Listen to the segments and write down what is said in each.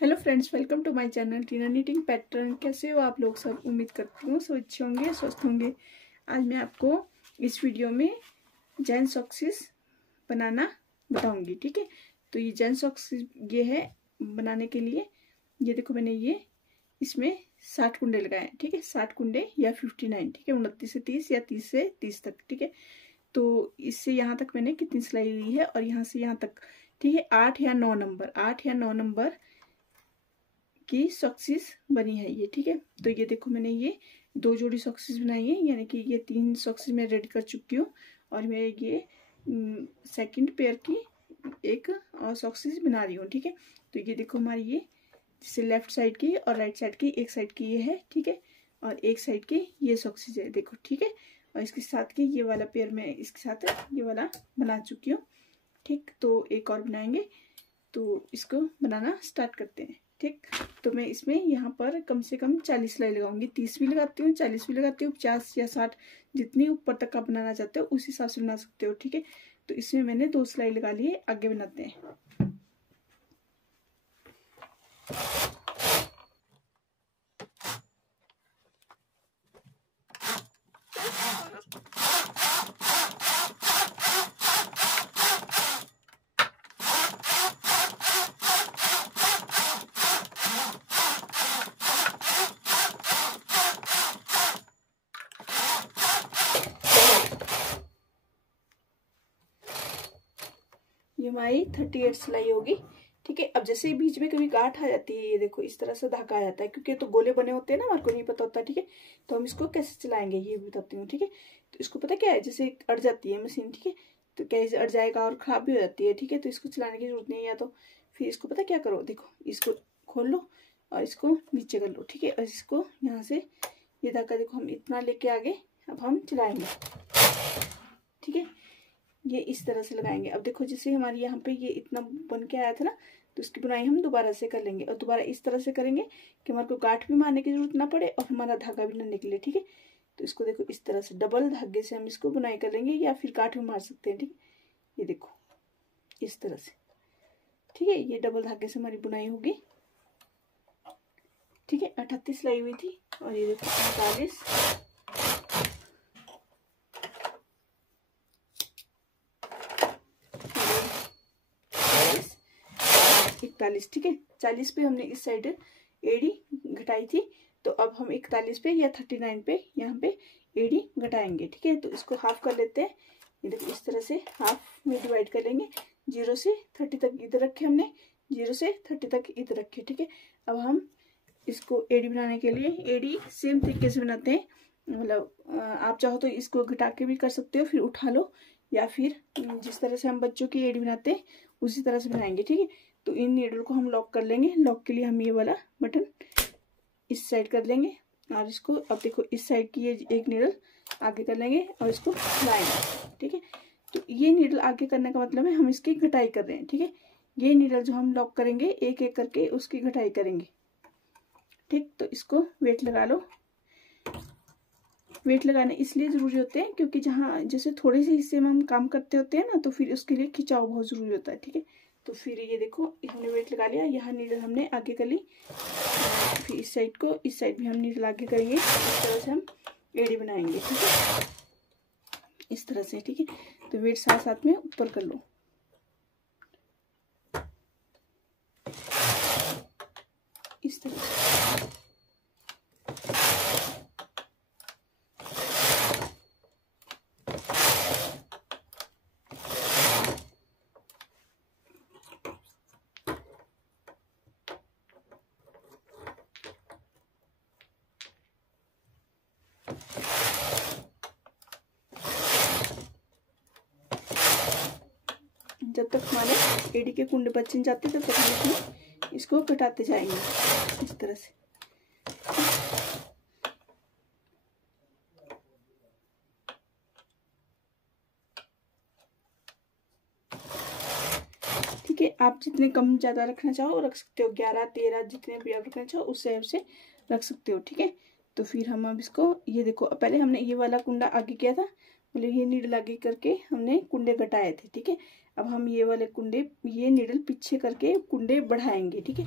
Hello friends, welcome to my channel Tina knitting pattern. कैसे हो आप लोग सब? उम्मीद करती हूँ सब अच्छे होंगे, स्वस्थ होंगे। आज मैं आपको इस वीडियो में जैन सॉक्सेस बनाना बताऊंगी। ठीक है, तो ये जैन सॉक्सेस ये है बनाने के लिए। ये देखो, मैंने ये इसमें 60 कुंडे लगाए। ठीक है, 60 कुंडे या 59। ठीक है, 29 से 30 या 30 से 30 तक। ठीक है, तो इससे यहाँ तक मैंने कितनी सिलाई ली है और यहाँ से यहाँ तक, ठीक है, 8 या 9 नंबर, 8 या 9 नंबर की सॉक्सेस बनी है ये। ठीक है, तो ये देखो, मैंने ये 2 जोड़ी सॉक्सेस बनाई है, यानी कि ये 3 सॉक्सेस मैं रेडी कर चुकी हूँ। और मैं ये सेकंड पेयर की एक और सॉक्सेस बना रही हूँ। ठीक है, तो ये देखो, हमारी ये जैसे लेफ्ट साइड की और राइट साइड की, एक साइड की ये है। ठीक है, और एक साइड की ये सॉक्सेस है, देखो। ठीक है, और इसके साथ की ये वाला पेयर मैं इसके साथ ये वाला बना चुकी हूँ। ठीक, तो एक और बनाएंगे, तो इसको बनाना स्टार्ट करते हैं। ठीक, तो मैं इसमें यहाँ पर कम से कम 40 सिलाई लगाऊंगी। 30 भी लगाती हूँ, 40 भी लगाती हूँ, 50 या 60, जितनी ऊपर तक आप बनाना चाहते हो उस हिसाब से बना सकते हो। ठीक है, तो इसमें मैंने 2 सिलाई लगा ली है। आगे बनाते हैं। ये हमारी 38 सिलाई होगी। ठीक है, अब जैसे बीच में कभी गांठ आ जाती है, ये देखो इस तरह से धागा आ जाता है, क्योंकि तो गोले बने होते हैं ना, हमारे को नहीं पता होता। ठीक है, तो हम इसको कैसे चलाएंगे ये बताती हूँ। ठीक है, तो इसको पता क्या है, जैसे अड़ जाती है मशीन। ठीक है, तो कैसे अड़ जाएगा और खराब भी हो जाती है। ठीक है, तो इसको चलाने की जरूरत नहीं है। या तो फिर इसको पता क्या करो, देखो इसको खोल लो और इसको नीचे कर लो। ठीक है, और इसको यहाँ से ये धागा देखो, हम इतना लेके आगे अब हम चलाएंगे। ठीक है, ये इस तरह से लगाएंगे। अब देखो, जैसे हमारे यहाँ पे ये इतना बन के आया था ना, तो इसकी बुनाई हम दोबारा से कर लेंगे और दोबारा इस तरह से करेंगे कि हमारे को गांठ भी मारने की जरूरत ना पड़े और हमारा धागा भी ना निकले। ठीक है, तो इसको देखो इस तरह से डबल धागे से हम इसको बुनाई कर लेंगे, या फिर गांठ भी मार सकते हैं। ठीक है, ये देखो इस तरह से। ठीक है, ये डबल धागे से हमारी बुनाई होगी। ठीक है, 38 सिलाई हुई थी और ये देखो 39, 41। ठीक है, 40 पे हमने इस साइड एड़ी घटाई थी, तो अब हम 41 पे या 39 पे यहाँ पे एड़ी घटाएंगे। ठीक है, तो इसको हाफ कर लेते हैं। ये देखो इस तरह से हाफ में डिवाइड कर लेंगे। 0 से 30 तक इधर रखे हमने, 0 से 30 तक इधर रखे। ठीक है, अब हम इसको एड़ी बनाने के लिए एड़ी सेम तरीके से बनाते हैं। मतलब आप चाहो तो इसको घटा के भी कर सकते हो, फिर उठा लो, या फिर जिस तरह से हम बच्चों की एड़ी बनाते हैं उसी तरह से बनाएंगे। ठीक है, तो इन नीडल को हम लॉक कर लेंगे। लॉक के लिए हम ये वाला बटन इस साइड कर लेंगे और इसको, अब देखो इस साइड की ये एक नीडल आगे कर लेंगे और इसको लाएंगे। ठीक है, तो ये नीडल आगे करने का मतलब है हम इसकी घटाई कर रहे हैं। ठीक है, ये नीडल जो हम लॉक करेंगे एक एक करके उसकी घटाई करेंगे। ठीक, तो इसको वेट लगा लो। वेट लगाने इसलिए जरूरी होते हैं क्योंकि जहाँ जैसे थोड़े से हिस्से में हम काम करते होते हैं ना, तो फिर उसके लिए खिंचाव बहुत जरूरी होता है। ठीक है, तो फिर ये देखो हमने वेट लगा लिया, यहाँ नीडल हमने आगे कर ली, फिर इस साइड को, इस साइड भी हम नीडल आगे करेंगे। इस तरह से हम एड़ी बनाएंगे। ठीक है, इस तरह से। ठीक है, तो वेट साथ साथ में ऊपर कर लो, इस तरह से। जब तक हमारे एड़ी के कुंडे बच जाते तब तक हम इसको कटाते जाएंगे इस तरह से। ठीक है, आप जितने कम ज्यादा रखना चाहो रख सकते हो, 11 13 जितने भी आप रखना चाहो उस हिसाब से रख सकते हो। ठीक है, तो फिर हम अब इसको, ये देखो पहले हमने ये वाला कुंडा आगे किया था, मतलब ये नीडल आगे करके हमने कुंडे घटाए थे। ठीक है, अब हम ये वाले कुंडे, ये नीडल पीछे करके कुंडे बढ़ाएंगे। ठीक है,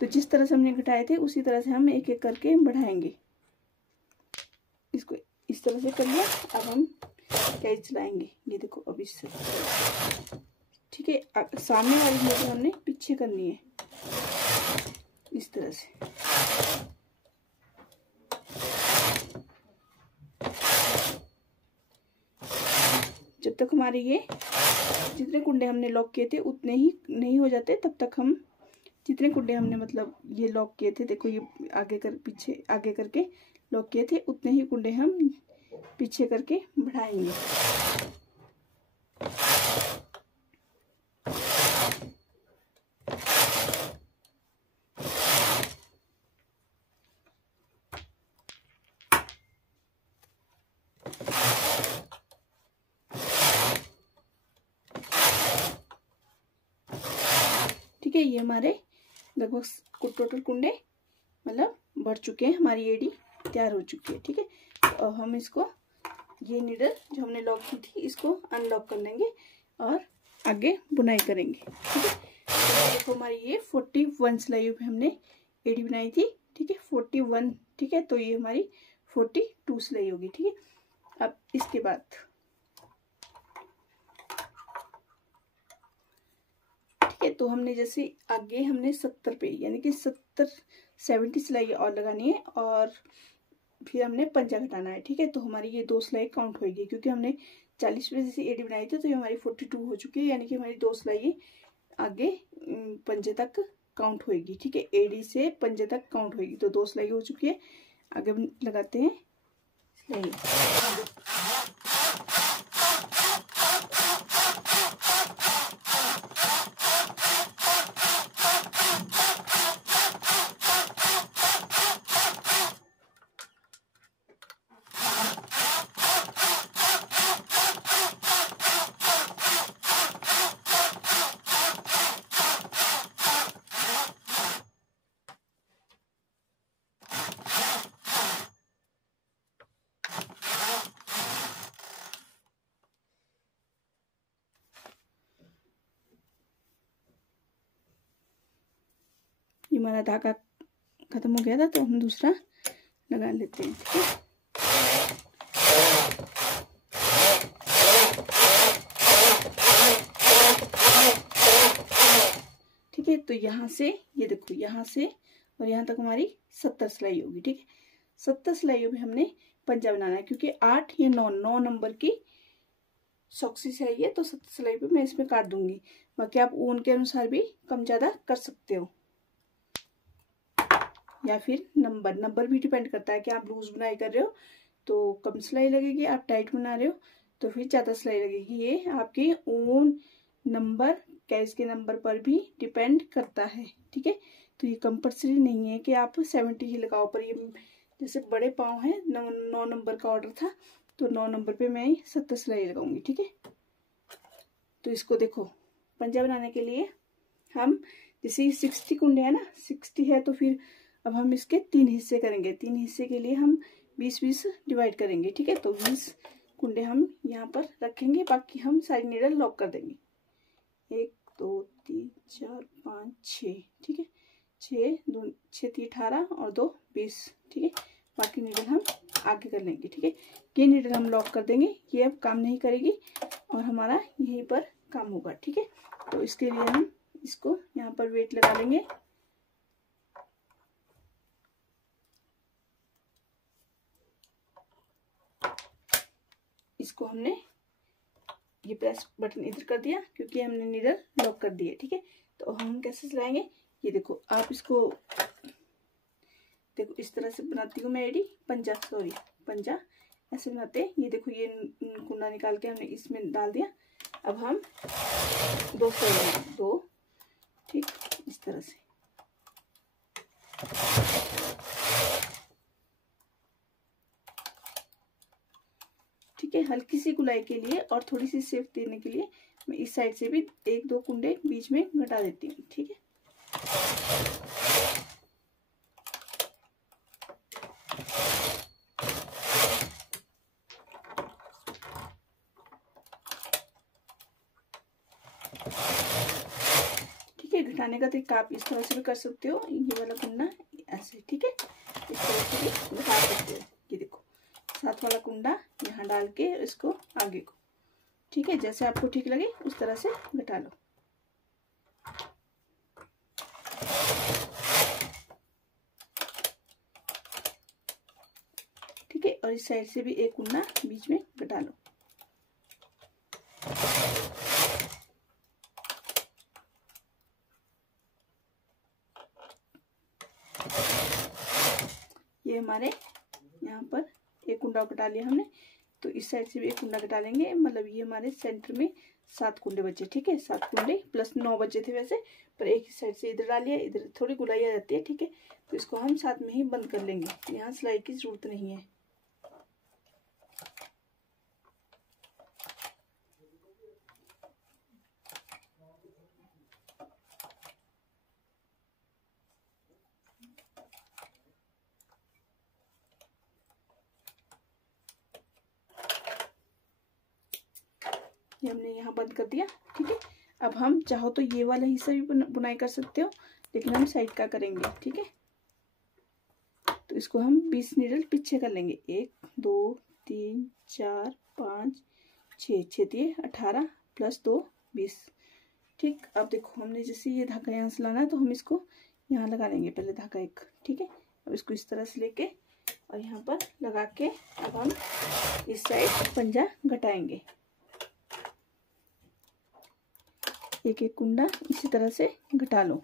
तो जिस तरह से हमने घटाए थे उसी तरह से हम एक एक करके बढ़ाएंगे। इसको इस तरह से कर लिया। अब हम कैच चलाएंगे, ये देखो अब इससे, ठीक है। सामने वाली नीडल हमने पीछे करनी है इस तरह से। जब तक हमारे ये जितने कुंडे हमने लॉक किए थे उतने ही नहीं हो जाते, तब तक हम जितने कुंडे हमने मतलब ये लॉक किए थे, देखो ये आगे कर पीछे आगे करके लॉक किए थे, उतने ही कुंडे हम पीछे करके बढ़ाएंगे। ठीक है, ये हमारे लगभग टोटल कुंडे मतलब बढ़ चुके हैं, हमारी एड़ी तैयार हो चुकी है। ठीक है, तो हम इसको ये नीडल जो हमने लॉक की थी इसको अनलॉक कर लेंगे और आगे बुनाई करेंगे। ठीक है, तो देखो हमारी ये 41 सिलाइयों पे हमने एड़ी बनाई थी। ठीक है, 41। ठीक है, तो ये हमारी 42 सिलाई होगी। ठीक है, अब इसके बाद तो हमने जैसे आगे हमने 70 पे यानी कि 70 सिलाई और लगानी है और फिर हमने पंजा घटाना है। ठीक है, तो हमारी ये 2 सिलाई काउंट होगी क्योंकि हमने 40 पे जैसे एड़ी बनाई थी, तो ये हमारी 42 हो चुकी है, यानी कि हमारी 2 सिलाई आगे पंजे तक काउंट होगी। ठीक है, एड़ी से पंजे तक काउंट होगी, तो 2 सिलाई हो चुकी है। आगे लगाते हैं सिलाई। ये हमारा धागा खत्म हो गया था, तो हम दूसरा लगा लेते हैं। ठीक है, तो यहाँ से ये देखो, यहाँ से और यहाँ तक हमारी 70 सिलाई होगी। ठीक है, 70 सिलाइयों में हमने पंजा बनाना है क्योंकि 8 या 9 नंबर की सॉक्सिस है ये, तो 70 सिलाई पे मैं इसमें काट दूंगी। बाकी आप ऊन के अनुसार भी कम ज्यादा कर सकते हो, या फिर नंबर भी डिपेंड करता है कि आप लूज बुनाई कर रहे हो तो कम सिलाई लगेगी, आप टाइट बना रहे हो तो फिर ज्यादा सिलाई लगेगी। ये आपके ऊन नंबर कैच के नंबर पर भी डिपेंड करता है। ठीक है, तो ये कंपल्सरी नहीं है कि आप 70 ही लगाओ, पर ये जैसे बड़े पाँव है, 9 नंबर का ऑर्डर था तो 9 नंबर पे मैं 70 सिलाई लगाऊंगी। ठीक है, तो इसको देखो पंजा बनाने के लिए हम जैसे 60 कुंडे है ना, 60 है, तो फिर अब हम इसके 3 हिस्से करेंगे। 3 हिस्से के लिए हम 20-20 डिवाइड करेंगे। ठीक है, तो 20 कुंडे हम यहाँ पर रखेंगे, बाकी हम सारी नीडल लॉक कर देंगे। 1 2 3 4 5 6। ठीक है, 6 2 6 3 18 और 2 20। ठीक है, बाकी नीडल हम आगे कर लेंगे। ठीक है, ये नीडल हम लॉक कर देंगे, ये अब काम नहीं करेगी और हमारा यहीं पर काम होगा। ठीक है, तो इसके लिए हम इसको यहाँ पर वेट लगा लेंगे। इसको हमने ये प्रेस बटन इधर कर दिया क्योंकि हमने नीडल लॉक कर दी है। ठीक है, तो हम कैसे सिलाएंगे, ये देखो आप इसको देखो इस तरह से बनाती हूँ मैं एड़ी, पंजा ऐसे बनाते हैं। ये देखो ये कुंडा निकाल के हमने इसमें डाल दिया। अब हम 2 सिलाई 2, ठीक इस तरह से। ठीक है, हल्की सी गुलाई के लिए और थोड़ी सी सेफ देने के लिए मैं इस साइड से भी 1-2 कुंडे बीच में घटा देती हूँ। ठीक है, बनाने का तरीका आप इस तरह से भी कर सकते हो, ये वाला कुंडा ऐसे, ठीक है, इस तरह से भी घटा सकते हो। ये देखो साथ वाला कुंडा यहाँ डाल के इसको आगे को, ठीक है, जैसे आपको ठीक लगे उस तरह से घटा लो। ठीक है, और इस साइड से भी एक कुंडा बीच में घटा लो। ये हमारे यहाँ पर एक कुंडा घटा लिया हमने, तो इस साइड से भी एक कुंडा घटा लेंगे, मतलब ये हमारे सेंटर में 7 कुंडे बचे। ठीक है, 7 कुंडे प्लस 9 बचे थे वैसे, पर एक ही साइड से इधर डालिए, इधर थोड़ी गुलाई आ जाती है। ठीक है, तो इसको हम साथ में ही बंद कर लेंगे, यहाँ सिलाई की जरूरत नहीं है। ये हमने यहाँ बंद कर दिया। ठीक है, अब हम चाहो तो ये वाला हिस्सा भी बुनाई कर सकते हो, लेकिन हम साइड का करेंगे। ठीक है, तो इसको हम 20 नीडल पीछे कर लेंगे। 1 2 3 4 5 6 6 दिए 18 प्लस 2 20। ठीक, अब देखो हमने जैसे ये धागा यहाँ से लाना है, तो हम इसको यहाँ लगा लेंगे पहले धागा एक। ठीक है, अब इसको इस तरह से लेके और यहाँ पर लगा के अब हम इस साइड पंजा घटाएंगे। एक एक कुंडा इसी तरह से घटा लो।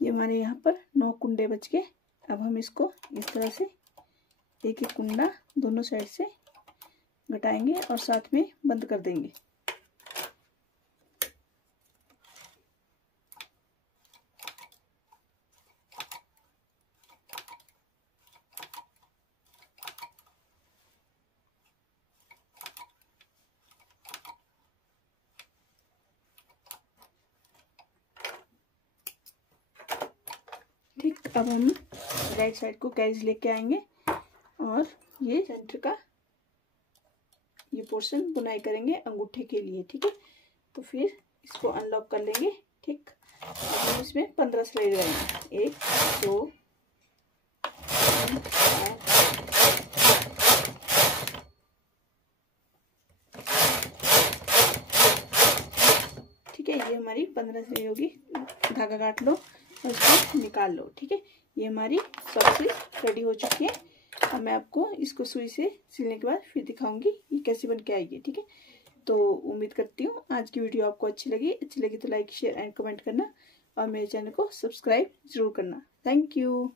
ये हमारे यहाँ पर 9 कुंडे बच गए। अब हम इसको इस तरह से एक एक कुंडा दोनों साइड से घटाएंगे और साथ में बंद कर देंगे। ठीक, अब हम राइट साइड को कैच लेके आएंगे और ये सेंटर का ये पोर्शन बुनाई करेंगे अंगूठे के लिए। ठीक है, तो फिर इसको अनलॉक कर लेंगे। ठीक, अब हम इसमें 15 सिलाई लगाएंगे। 1 2 3 4 ठीक है, ये हमारी 15 सिलाई होगी। धागा काट लो और इसको निकाल लो। ठीक है, ये हमारी सॉक्स रेडी हो चुकी है। अब मैं आपको इसको सुई से सिलने के बाद फिर दिखाऊंगी ये कैसे बन के आएगी। ठीक है, तो उम्मीद करती हूँ आज की वीडियो आपको अच्छी लगी तो लाइक शेयर एंड कमेंट करना और मेरे चैनल को सब्सक्राइब जरूर करना। Thank you.